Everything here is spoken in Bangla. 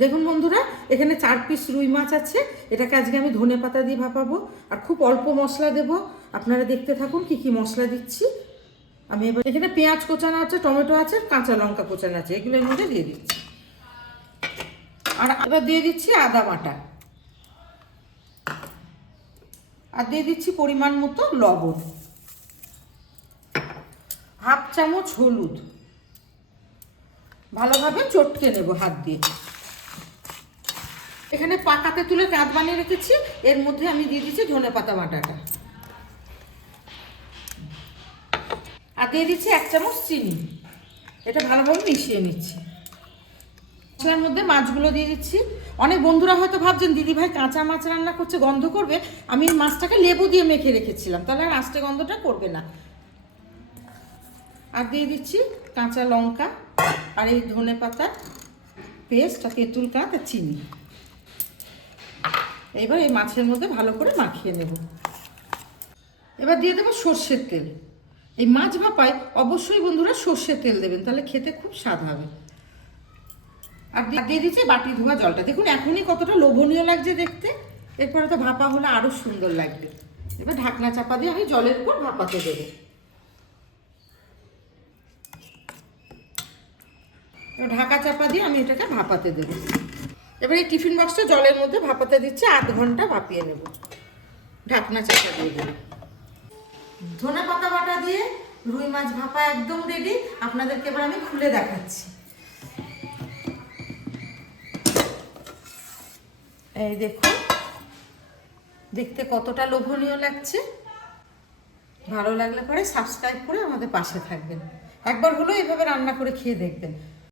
দেখুন বন্ধুরা, এখানে 4 পিস রুই মাছ আছে। এটাকে আজকে আমি ধনেপাতা দিয়ে ভাপাবো, আর খুব অল্প মশলা দেব। আপনারা দেখতে থাকুন কি কি মশলা দিচ্ছি। আমি এবার এখানে পেঁয়াজ কোচানো আছে, টমেটো আছে, কাঁচা লঙ্কা কোচানো আছে, এগুলো এর মধ্যে দিয়ে দিচ্ছি। আর এবার দিয়ে দিচ্ছি আদা বাটা, আর দিয়ে দিচ্ছি পরিমাণ মতো লবণ, হাফ চামচ হলুদ। ভালোভাবে চটকে নেব হাত দিয়ে। এখানে পাকাতে তুলে কাঁধ বানিয়ে রেখেছি, এর মধ্যে আমি দিয়ে দিচ্ছি ধনেপাতা বাটাটা, আর দিয়ে দিচ্ছি 1 চামচ চিনি। এটা ভালোভাবে মিশিয়ে নিচ্ছি। মশলার মধ্যে মাছগুলো দিয়ে দিচ্ছি। অনেক বন্ধুরা হয়তো ভাবছেন দিদি ভাই কাঁচা মাছ রান্না করছে, গন্ধ করবে। আমি মাছটাকে লেবু দিয়ে মেখে রেখেছিলাম, তাহলে আর আস্তে গন্ধটা করবে না। আর দিয়ে দিচ্ছি কাঁচা লঙ্কা, আর এই ধনেপাতা পেস্ট, আর তেঁতুল কাঁচ, আর চিনি। এবার এই মাছের মধ্যে ভালো করে মাখিয়ে নেব। এবার দিয়ে দেবো সর্ষের তেল। এই মাছ ভাপায় অবশ্যই বন্ধুরা সর্ষের তেল দেবেন, তাহলে খেতে খুব স্বাদ হবে। আর দিয়ে দিচ্ছি বাটি ধোয়া জলটা। দেখুন এখনই কতটা লোভনীয় লাগছে দেখতে, এরপরে তো ভাপা হলে আরও সুন্দর লাগবে। এবার ঢাকনা চাপা দিয়ে আমি জলের উপর ভাপাতে দেবো। এবার ঢাকা চাপা দিয়ে আমি এটাকে ভাপাতে দেবো। এবার এই টিফিন বক্সটা জলের মধ্যে ভাপাতে দিচ্ছি, 1/2 ঘন্টা ভাপিয়ে নেব। ঢাকনা চাপা দিয়ে দেবো। ধনেপাতা বাটা দিয়ে রুই মাছ ভাপা একদম রেডি। আপনাদেরকে এবার আমি খুলে দেখাচ্ছি। এই দেখুন দেখতে কতটা লোভনীয় লাগছে। ভালো লাগলে পরে সাবস্ক্রাইব করে আমাদের পাশে থাকবেন। একবার হলেও এভাবে রান্না করে খেয়ে দেখবেন।